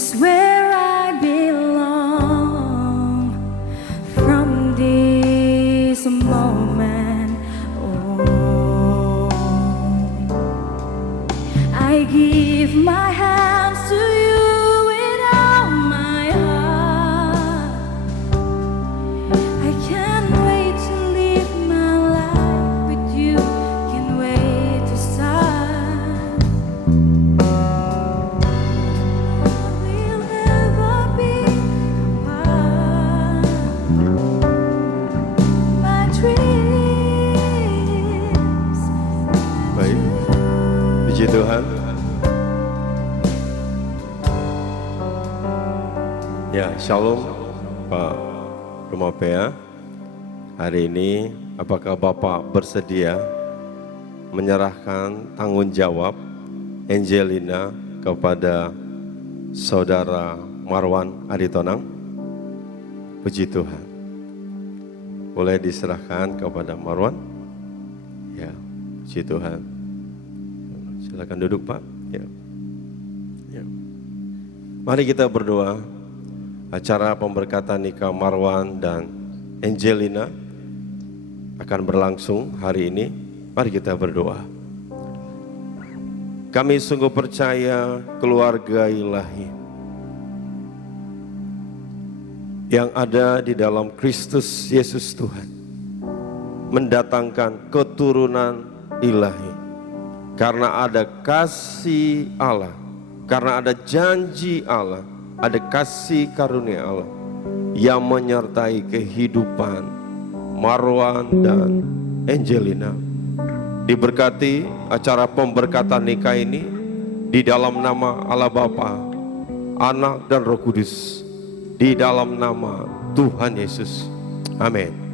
is where I belong. From this moment on, I give my hands to you with all my heart. I can't wait to live my life with you, can't wait to start. We'll never be apart. My dreams. Baik, puji Tuhan. Ya, Shalom Pak Rumah PA. Hari ini apakah Bapak bersedia menyerahkan tanggung jawab Angelina kepada Saudara Marwan Aritonang? Puji Tuhan. Boleh diserahkan kepada Marwan? Ya, puji Tuhan. Silakan duduk, Pak. Ya. Ya. Mari kita berdoa. Acara pemberkatan nikah Marwan dan Angelina akan berlangsung hari ini. Mari kita berdoa. Kami sungguh percaya keluarga ilahi yang ada di dalam Kristus Yesus Tuhan mendatangkan keturunan ilahi. Karena ada kasih Allah, karena ada janji Allah, ada kasih karunia Allah yang menyertai kehidupan Marwan dan Angelina. Diberkati acara pemberkatan nikah ini di dalam nama Allah Bapa, Anak dan Roh Kudus, di dalam nama Tuhan Yesus. Amin.